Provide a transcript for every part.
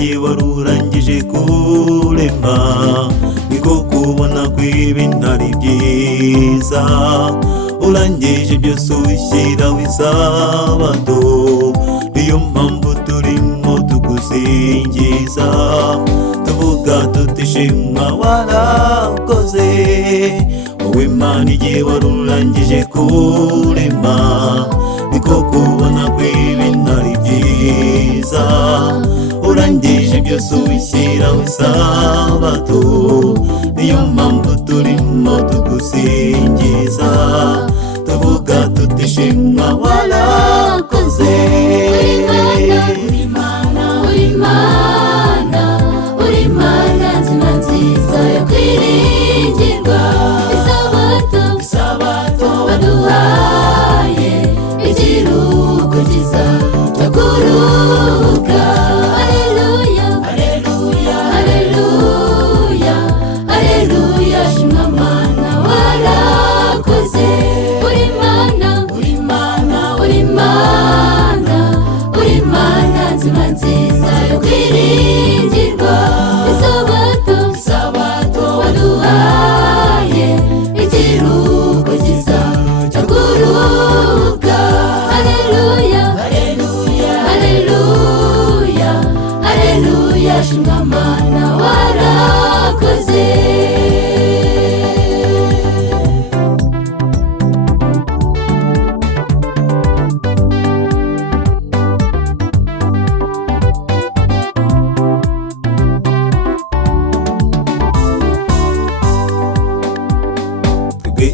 igihe wari urangije kurema, niko kubona ko ibintu ari byiza. Urangije byose ushyiraho isabato, niyo mpamvu turimo tugusingiza, tuvuga tutishima warakoze. Wowe Mana igihe wari urangije kurema, niko kubona ko ibintu ari byiza. Urangije byose ushyiraho isabato, niyo mpamvu turimo tugusingiza, tuvuga tutishima warakoze. Uri Mana, uri Mana, uri Mana nzima nziza yo kwiringirwa. Isabato waduhaye ikiruhuko cyiza cyo kuruhuka. Haleluya, haleluya, haleluya, haleluya, shimwa Mana warakoze. Uri Mana, uri Mana, uri Mana, uri Mana nzima nziza yo kwiringirwa. Isabato waduhaye ikiruhuko cyiza cyo kuruhuka. Haleluya, haleluya, haleluya, haleluya, shimwa Mana warakoze.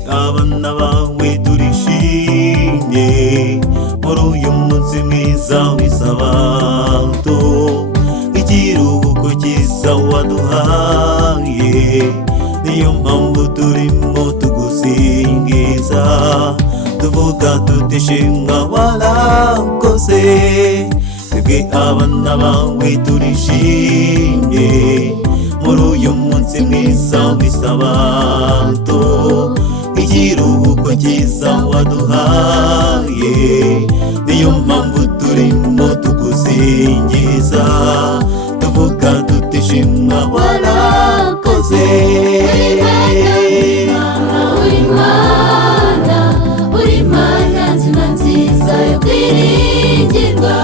Abana bawe turishimye muri uyu munsi mwiza w'isabato, ikiruhuko cyiza waduhaye, niyo mpamvu turimo tugusingiza, tuvuga tutishimwa warakoze. Twebwe abana bawe turishimye muri uyu munsi mwiza w'isabato, ikiruhuko cyiza waduhaye, niyo mpamvu turimo tugusingiza, tuvuga tutishimwa warakoze. Uri Mana, uri Mana nzima nziza yo kwiringirwa.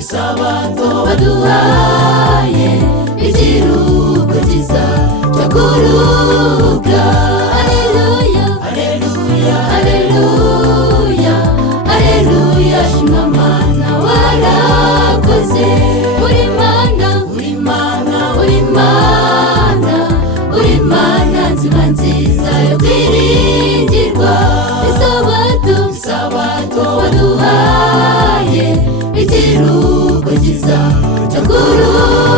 Isabato waduhaye ikiruhuko cyiza cyo kuruhuka. Haleluya, haleluya, haleluya, haleluya, shimwa Mana warakoze. Uri Mana, uri Mana, uri Mana, uri Mana nzima nziza yo kwiringirwa. Isabato waduhaye ikiruhuko cyiza cyo kuruhuka.